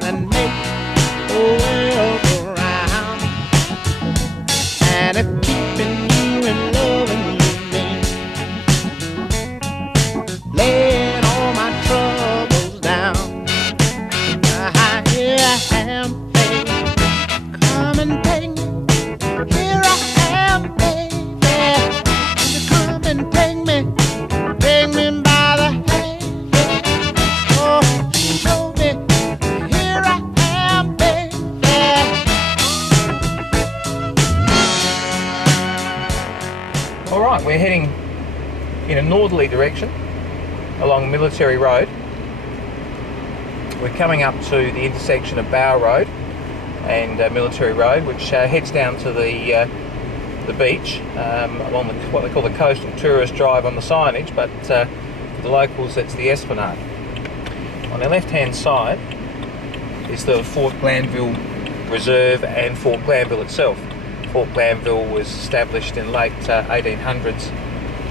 and make the world go round. And if keeping you and loving you mean laying all my troubles down, here I am, baby, come and take me. Here I am, baby, come and take me by the hand. Oh, show me, here I am, baby. All right, we're heading in a northerly direction along Military Road. We're coming up to the intersection of Bower Road and Military Road, which heads down to the beach along what they call the Coastal Tourist Drive on the signage, but for the locals it's the Esplanade. On the left-hand side is the Fort Glanville Reserve and Fort Glanville itself. Fort Glanville was established in late 1800s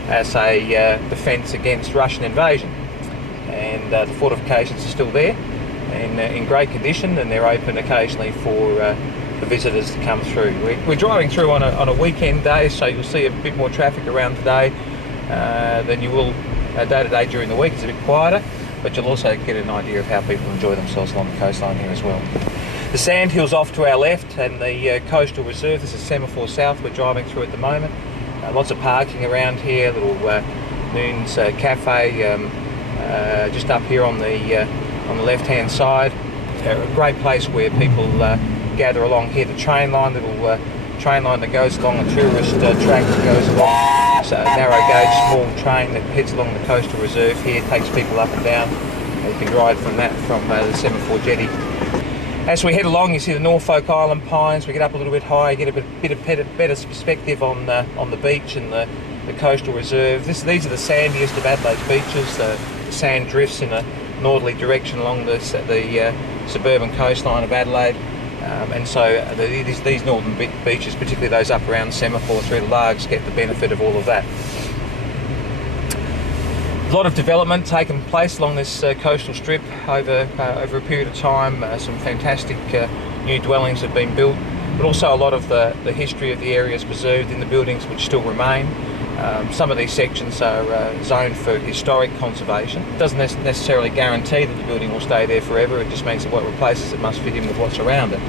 as a defence against Russian invasion, and the fortifications are still there and in great condition, and they're open occasionally for visitors to come through. We're driving through on a weekend day, so you'll see a bit more traffic around today than you will day to day during the week. It's a bit quieter, but you'll also get an idea of how people enjoy themselves along the coastline here as well. The sandhills off to our left and the coastal reserve. This is Semaphore South we're driving through at the moment. Lots of parking around here, little Noon's cafe just up here on the left-hand side. A great place where people gather along here. The train line, little train line that goes along the tourist track that goes along. It's a narrow gauge small train that heads along the coastal reserve here, takes people up and down. You can ride from the Semaphore jetty. As we head along, you see the Norfolk Island pines. We get up a little bit higher, get a bit of better perspective on the beach and the coastal reserve. These are the sandiest of Adelaide's beaches. The sand drifts in a northerly direction along the suburban coastline of Adelaide, and so these northern beaches, particularly those up around Semaphore through the Largs, get the benefit of all of that. A lot of development taken place along this coastal strip over a period of time. Some fantastic new dwellings have been built, but also a lot of the history of the area is preserved in the buildings which still remain. Some of these sections are zoned for historic conservation. It doesn't necessarily guarantee that the building will stay there forever. It just means that what replaces it must fit in with what's around it.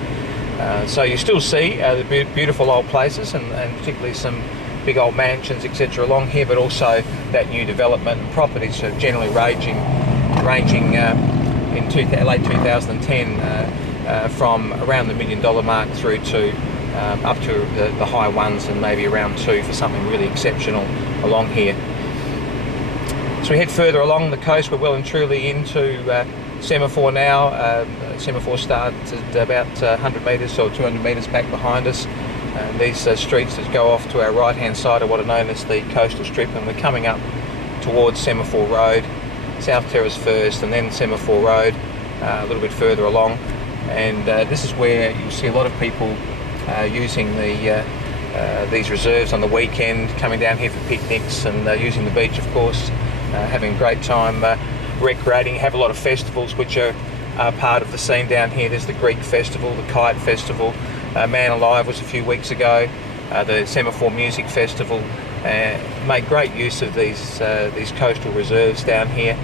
So you still see the beautiful old places and particularly some big old mansions, etc. along here, but also that new development and properties are generally ranging in late 2010 from around the $1 million mark through to up to the high ones and maybe around 2 for something really exceptional along here. So we head further along the coast. We're well and truly into Semaphore now. Semaphore starts at about 100 metres or 200 metres back behind us. These streets that go off to our right hand side are what are known as the coastal strip, and we're coming up towards Semaphore Road, South Terrace first and then Semaphore Road a little bit further along, and this is where you'll see a lot of people using these reserves on the weekend, coming down here for picnics and using the beach, of course, having a great time recreating. Have a lot of festivals which are part of the scene down here. There's the Greek Festival, the Kite Festival, Man Alive was a few weeks ago, the Semaphore Music Festival. Make great use of these coastal reserves down here.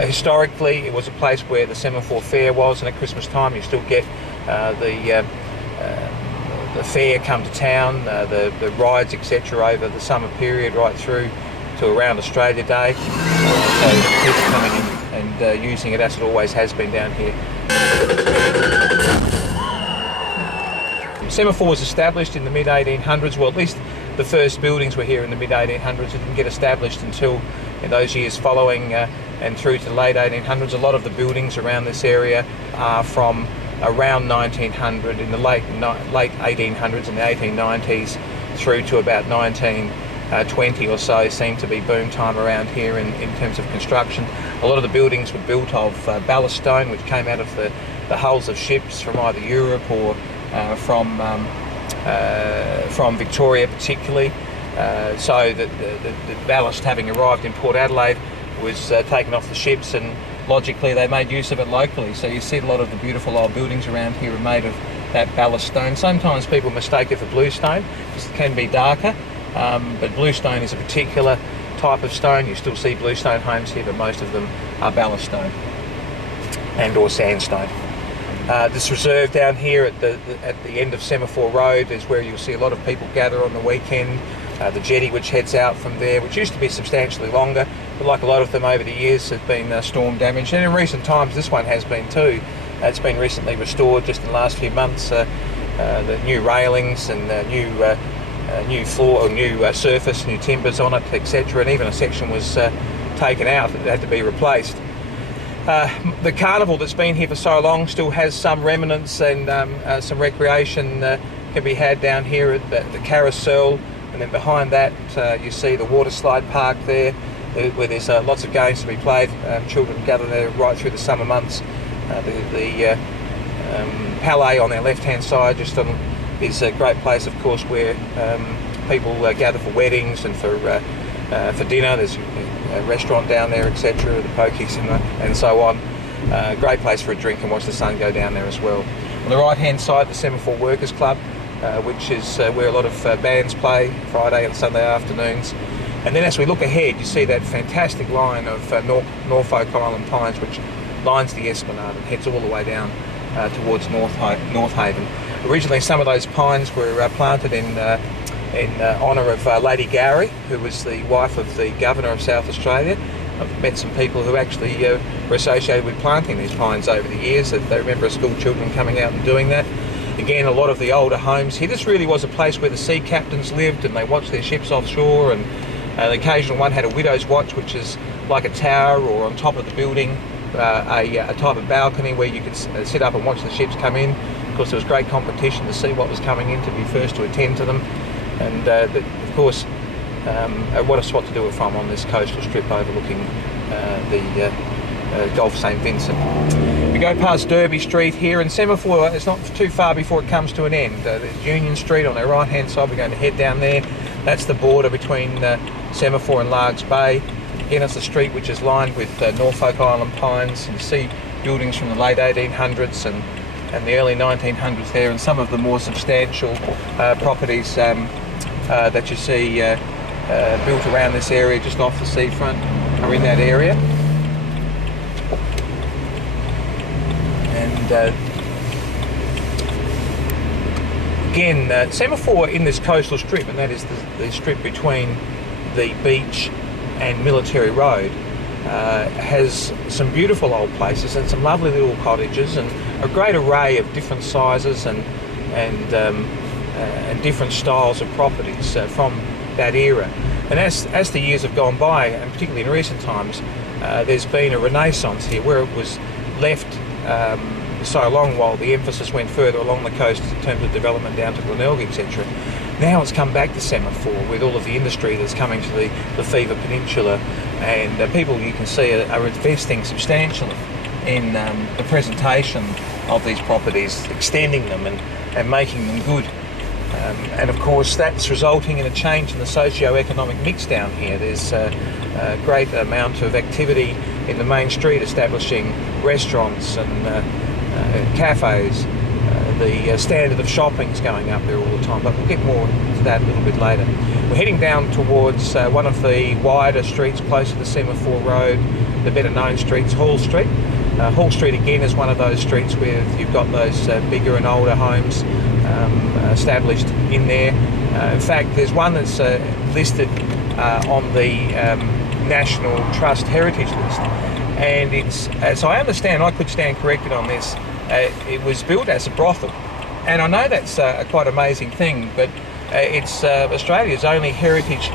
Historically, it was a place where the Semaphore Fair was, and at Christmas time you still get the fair come to town, the rides, etc. over the summer period right through to around Australia Day. So people coming in and using it as it always has been down here. Semaphore was established in the mid-1800s, well, at least the first buildings were here in the mid-1800s. It didn't get established until in those years following and through to the late 1800s. A lot of the buildings around this area are from around 1900, in the late 1800s and the 1890s through to about 1920 or so seemed to be boom time around here in terms of construction. A lot of the buildings were built of ballast stone, which came out of the hulls of ships from either Europe or from Victoria particularly. So the ballast, having arrived in Port Adelaide, was taken off the ships and logically they made use of it locally. So you see a lot of the beautiful old buildings around here are made of that ballast stone. Sometimes people mistake it for bluestone because it can be darker, but bluestone is a particular type of stone. You still see bluestone homes here, but most of them are ballast stone and or sandstone. This reserve down here at the end of Semaphore Road is where you'll see a lot of people gather on the weekend. The jetty which heads out from there, which used to be substantially longer, but like a lot of them over the years has been storm damaged, and in recent times this one has been too. It's been recently restored just in the last few months. The new railings and new floor or new surface, new timbers on it, etc., and even a section was taken out that had to be replaced. The carnival that's been here for so long still has some remnants, and some recreation can be had down here at the carousel, and then behind that you see the water slide park there, where there's lots of games to be played. Children gather there right through the summer months. The Palais on their left hand side just is a great place, of course, where people gather for weddings and for dinner. There's a restaurant down there, etc., the pokies and so on. Great place for a drink and watch the sun go down there as well. On the right hand side, the Semaphore Workers Club, which is where a lot of bands play Friday and Sunday afternoons. And then as we look ahead, you see that fantastic line of Norfolk Island pines, which lines the Esplanade and heads all the way down towards North Haven. Originally, some of those pines were planted in honour of Lady Gowrie, who was the wife of the Governor of South Australia. I've met some people who actually were associated with planting these pines over the years. That they remember school children coming out and doing that. Again, a lot of the older homes here. This really was a place where the sea captains lived, and they watched their ships offshore. And the occasional one had a widow's watch, which is like a tower or on top of the building, a type of balcony where you could sit up and watch the ships come in. Of course, there was great competition to see what was coming in, to be first to attend to them. And of course, what a spot to do it from on this coastal strip overlooking the Gulf St Vincent. We go past Derby Street here, and Semaphore, it's not too far before it comes to an end. There's Union Street on our right hand side. We're going to head down there. That's the border between Semaphore and Largs Bay. Again, it's a street which is lined with Norfolk Island pines. You see buildings from the late 1800s and the early 1900s there, and some of the more substantial properties that you see built around this area just off the seafront are in that area. And again, Semaphore in this coastal strip, and that is the strip between the beach and Military Road, has some beautiful old places and some lovely little cottages and a great array of different sizes and different styles of properties from that era. And as the years have gone by, and particularly in recent times, there's been a renaissance here where it was left so long while the emphasis went further along the coast in terms of development down to Glenelg, etc. Now it's come back to Semaphore with all of the industry that's coming to the Fever Peninsula, and people, you can see, are investing substantially in the presentation of these properties, extending them and making them good. And of course that's resulting in a change in the socio-economic mix down here. There's a great amount of activity in the main street, establishing restaurants and cafes. The standard of shopping is going up there all the time, but we'll get more to that a little bit later. We're heading down towards one of the wider streets closer to Semaphore Road, the better known streets, Hall Street. Hall Street again is one of those streets where you've got those bigger and older homes established in there. In fact, there's one that's listed on the National Trust Heritage List, and it's, as I understand, I could stand corrected on this, it was built as a brothel, and I know that's a quite amazing thing, but it's Australia's only heritage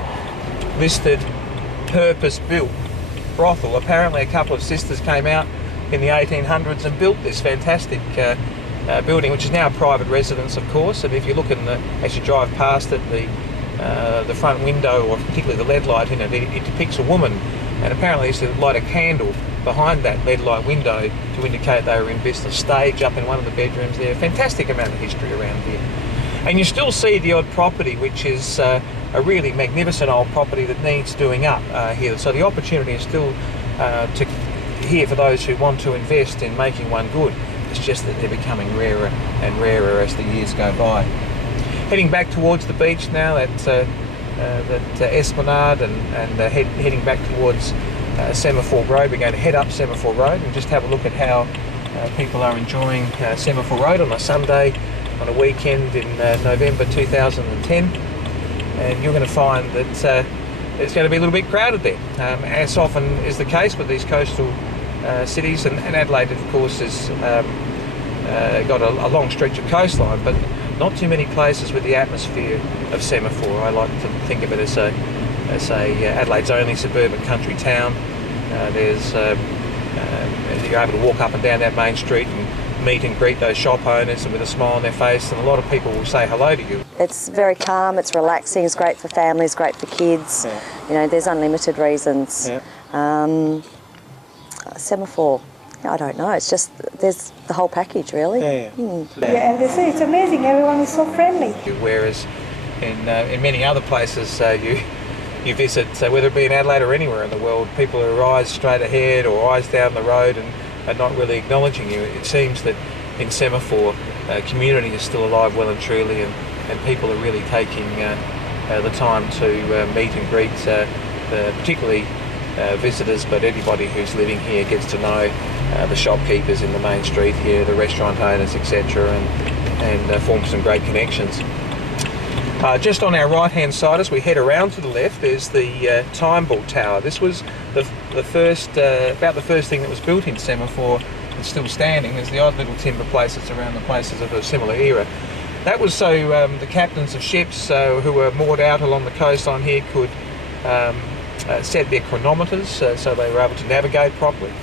listed purpose-built brothel. Apparently a couple of sisters came out in the 1800s and built this fantastic building, which is now a private residence, of course. And if you look as you drive past it, the front window, or particularly the LED light in it, it depicts a woman, and apparently it's to light a candle behind that LED light window to indicate they were in business. Stage up in one of the bedrooms there. Fantastic amount of history around here. And you still see the odd property which is a really magnificent old property that needs doing up here. So the opportunity is still here for those who want to invest in making one good. It's just that they're becoming rarer and rarer as the years go by. Heading back towards the beach now, that Esplanade, and heading back towards Semaphore Road. We're going to head up Semaphore Road and just have a look at how people are enjoying Semaphore Road on a Sunday, on a weekend in November 2010. And you're going to find that it's going to be a little bit crowded there, as often is the case with these coastal cities. And Adelaide, of course, has got a long stretch of coastline, but not too many places with the atmosphere of Semaphore. I like to think of it as Adelaide's only suburban country town. You're able to walk up and down that main street and meet and greet those shop owners, and with a smile on their face, and a lot of people will say hello to you. It's very calm, it's relaxing, it's great for families, great for kids. Yeah. You know, there's unlimited reasons. Yeah. Semaphore, I don't know, it's just, there's the whole package really. Yeah. Yeah, and they say it's amazing, everyone is so friendly. Whereas in many other places you visit, whether it be in Adelaide or anywhere in the world, people are eyes straight ahead or eyes down the road and are not really acknowledging you. It seems that in Semaphore, community is still alive well and truly, and people are really taking the time to meet and greet, particularly visitors, but anybody who's living here gets to know the shopkeepers in the main street here, the restaurant owners, etc., and form some great connections. Just on our right-hand side, as we head around to the left, there's the Time Ball Tower. This was the first, about the first thing that was built in Semaphore. It's still standing. There's the odd little timber places around the places of a similar era. That was so the captains of ships who were moored out along the coastline here could set their chronometers, so they were able to navigate properly.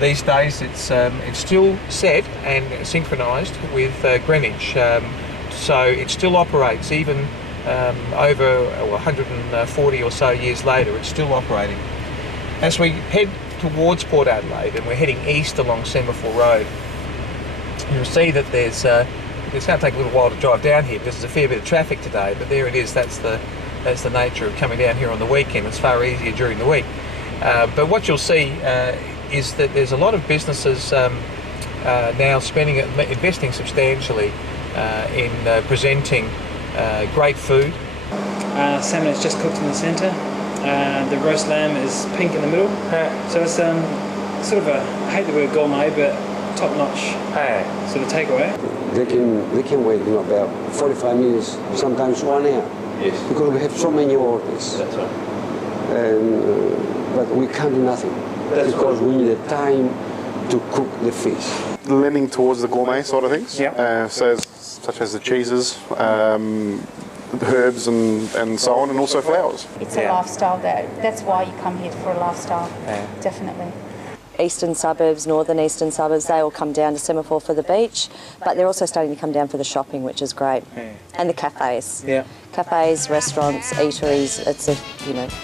These days it's still set and synchronised with Greenwich. So it still operates even over 140 or so years later. It's still operating. As we head towards Port Adelaide and we're heading east along Semaphore Road, you'll see that it's going to take a little while to drive down here because there's a fair bit of traffic today, but there it is. That's the nature of coming down here on the weekend. It's far easier during the week. But what you'll see is that there's a lot of businesses now investing substantially in presenting great food. Salmon is just cooked in the centre. The roast lamb is pink in the middle. So it's sort of I hate the word gourmet, but top-notch sort of takeaway. They can wait about 45 minutes, sometimes 1 hour. Yes. Because we have so many orders. That's right. But we can't do nothing. That's because we need the time to cook the fish. Leaning towards the gourmet side of things. Yeah. Such as the cheeses, the herbs and so on, and also flowers. It's a lifestyle that's why you come here for a lifestyle, definitely. Eastern suburbs, northern eastern suburbs, they all come down to Semaphore for the beach, but they're also starting to come down for the shopping, which is great. And the cafes. Yeah. Cafes, restaurants, eateries,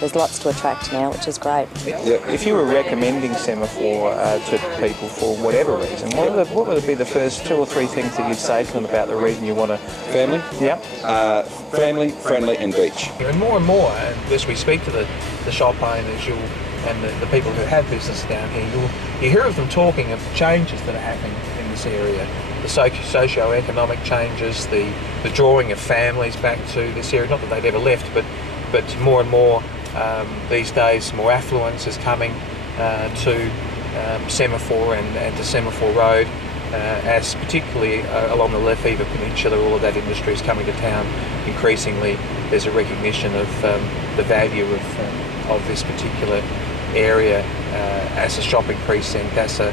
there's lots to attract now, which is great. If you were recommending Semaphore to people for whatever reason, what would be the first 2 or 3 things that you'd say to them about the reason you want to... Family? Yeah. Family, friendly and beach. And more, as we speak to the shop owners and the people who have business down here, you hear of them talking of the changes that are happening in this area, the socio-economic changes, the drawing of families back to this area. Not that they'd ever left, but more and more these days, more affluence is coming to Semaphore and to Semaphore Road, as particularly along the Lefevre Peninsula, all of that industry is coming to town. Increasingly, there's a recognition of the value of this particular area as a shopping precinct, as a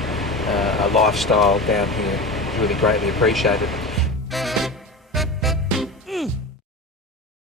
lifestyle down here. It's really greatly appreciated.